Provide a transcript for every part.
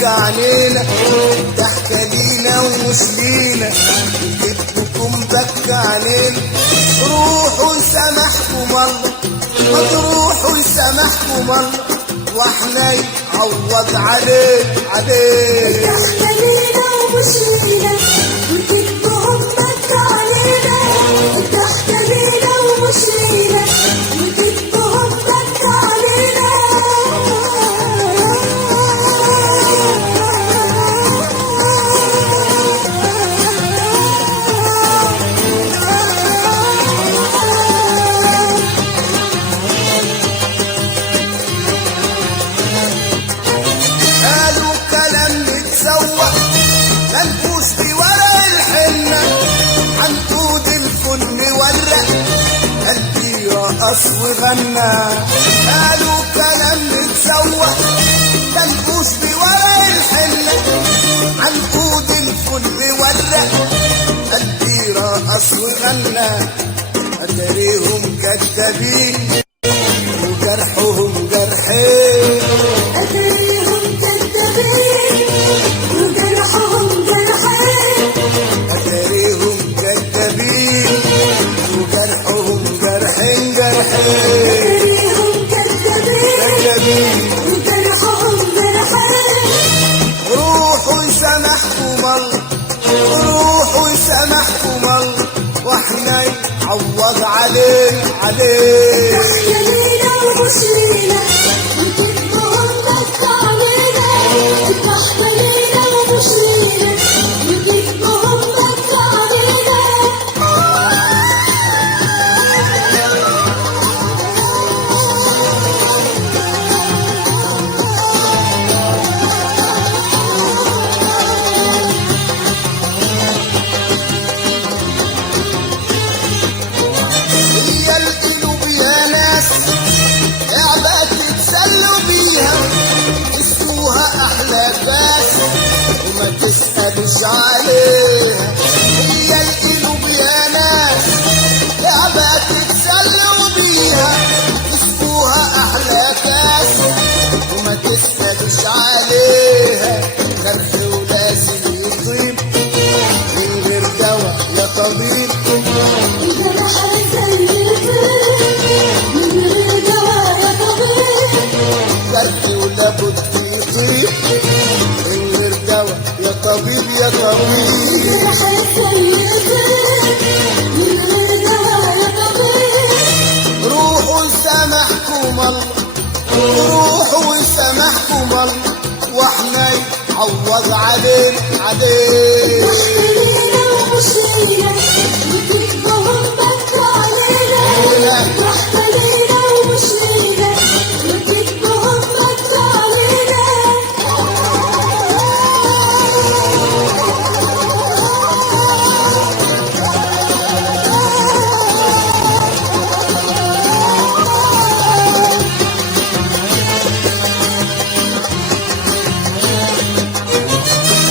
بكى علينا، ضحكة لينا ومش لينا، كذبكم بكى علينا. روحوا يسامحكم الله، ما تروحوا يسامحكم الله، واحنا يعوض عليه عليه. ضحكة لينا ومش لينا، وكذبهم بكى علينا. الضحكة لينا ومش لينا، وكذبهم بكى علينا. قالوا كلام متسوق منفوش بورق الحنة، عنقود الفل مورق قلبي رقص وغنى. قالوا كلام متسوق منفوش بورق الحنة، عنقود الفل مورق قلبي رقص وغنى. أتاريهم كدابين وجرحهم جرحين، أتاريهم كذابين وجرحهم جرحين. أتاريهم كدابين وجرحهم جرحين جرحين. أتاريهم كذابين وجرحهم جرحين. روحوا يسامحكم الله، روحوا يسامحكم الله، واحنا يعوض عليه عليه. ضحكة لينا ومش لينا، وكذبهم بكى علينا. الضحكة لينا ومش لينا، وكذبهم بكى علينا. هي القلوب يا ناس لعبة تتسلوا بيها، اسموها أحلى كاس وما تسألوش عليها. هي القلوب يا ناس لعبة تتسلوا بيها، اسموها أحلى كاس وما تسألوش عليها. جرح ولازم يطيب من غير دواء يا طبيب، الجرح زي الفيل من غير دواء يا طبيب. جرح ولابد يطيب من غير دواء يا طبيب يا طبيب. الجرح زي الفيل من غير دواء يا طبيب. روحوا يسامحكم الله، روحوا يسامحكم الله، واحنا يعوض علينا عليه. ضحكة لينا ومش لينا، وكذبهم بكى علينا. ضحكة لينا ومش لينا، وكذبهم بكى علينا.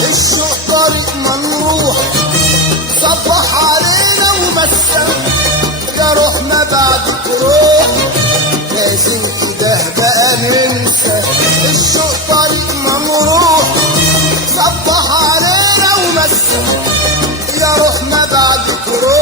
الشوق طريق ما نروح صبح علينا ومسا، يا روح ما بعدك روح لازم كده بقى ننسى. الشوق طريق ما نروح صبح علينا ومسا، يا روح ما بعدك روح